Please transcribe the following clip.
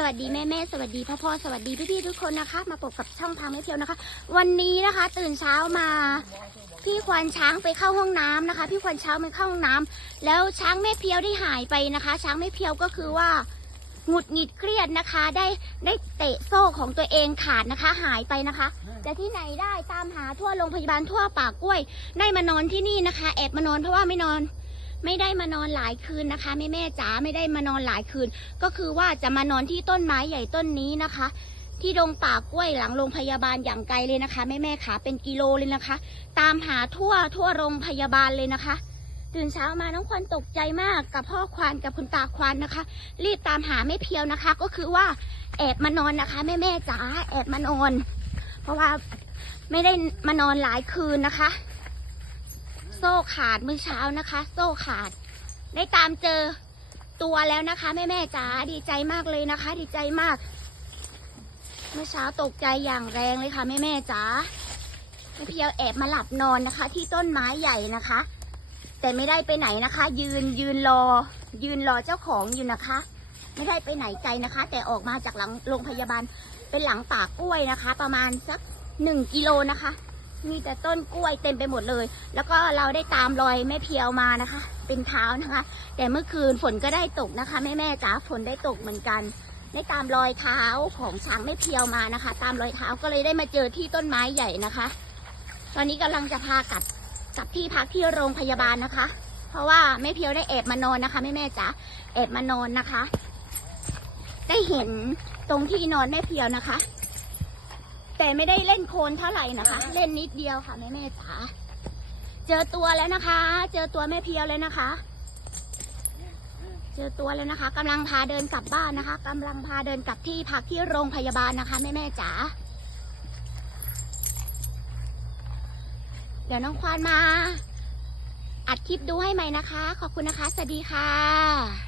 สวัสดีแม่แม่สวัสดีพ่อพ่อสวัสดีพี่พี่ทุกคนนะคะ มาพบกับช่องพังไม่เพียวนะคะ วันนี้นะคะ ตื่นเช้ามา พี่ควานช้างไปเข้าห้องน้ำนะคะ พี่ควานช้างไปเข้าห้องน้ำแล้วช้างแม่เพียวได้หายไปนะคะ ช้างแม่เพียวก็คือว่าหงุดหงิดเครียดนะคะ ได้ได้เตะโซ่ของตัวเองขาดนะคะ หายไปนะคะ แต่ที่ไหนได้ตามหาทั่วโรงพยาบาลทั่วป่ากล้วย ได้มานอนที่นี่นะคะ แอบมานอนเพราะว่าไม่นอน ไม่ได้มานอนหลายคืนนะคะแม่แม่จ๋าไม่ได้มานอนหลายคืน ก็คือว่าจะมานอนที่ต้นไม้ใหญ่ต้นนี้นะคะ ที่ดงป่ากล้วยหลังโรงพยาบาลอย่างไกลเลยนะคะแม่แม่ขาเป็นกิโลเลยนะคะ ตามหาทั่วทั่วโรงพยาบาลเลยนะคะตื่นเช้ามาน้องควันตกใจมากกับพ่อควานกับคุณตาควานนะคะ รีบตามหาแม่เพียวนะคะ ก็คือว่าแอบมานอนนะคะ แม่แม่จ๋าแอบมานอน เพราะว่าไม่ได้มานอนหลายคืนนะคะ โซ่ขาดเมื่อเช้านะคะ โซ่ขาด ได้ตามเจอตัวแล้วนะคะแม่แม่จ๋าดีใจมากเลยนะคะ ดีใจมาก เมื่อเช้าตกใจอย่างแรงเลยค่ะแม่แม่จ๋าแม่เพียวแอบมาหลับนอนนะคะ ที่ต้นไม้ใหญ่นะคะ แต่ไม่ได้ไปไหนนะคะ ยืนยืนรอ ยืนรอเจ้าของอยู่นะคะ ไม่ได้ไปไหนไกลนะคะ แต่ออกมาจากหลังโรงพยาบาลเป็นหลังป่ากล้วยนะคะ ประมาณสักหนึ่งกิโลนะคะ มีแต่ต้นกล้วยเต็มไปหมดเลย แล้วก็เราได้ตามรอยแม่เพียวมานะคะ เป็นเท้านะคะ แต่เมื่อคืนฝนก็ได้ตกนะคะแม่แม่จ๋าฝนได้ตกเหมือนกัน ได้ตามรอยเท้าของช้างแม่เพียวมานะคะ ตามรอยเท้าก็เลยได้มาเจอที่ต้นไม้ใหญ่นะคะ ตอนนี้กำลังจะพากลับกลับที่พักที่โรงพยาบาลนะคะ เพราะว่าแม่เพียวได้แอบมานอนนะคะแม่แม่จ๋าแอบมานอนนะคะ ได้เห็นตรงที่นอนแม่เพียวนะคะ แต่ไม่ได้เล่นโคลนเท่าไหร่นะคะ เล่นนิดเดียวค่ะแม่แม่ๆจ๋าเจอตัวแล้วนะคะ เจอตัวแม่เพียวเลยนะคะ เจอตัวแล้วนะคะกำลังพาเดินกลับบ้านนะคะกำลังพาเดินกลับที่พักที่โรงพยาบาลนะคะแม่แม่ๆจ๋าเดี๋ยวน้องควานมา อัดคลิปดูให้ใหม่นะคะ ขอบคุณนะคะ สวัสดีค่ะ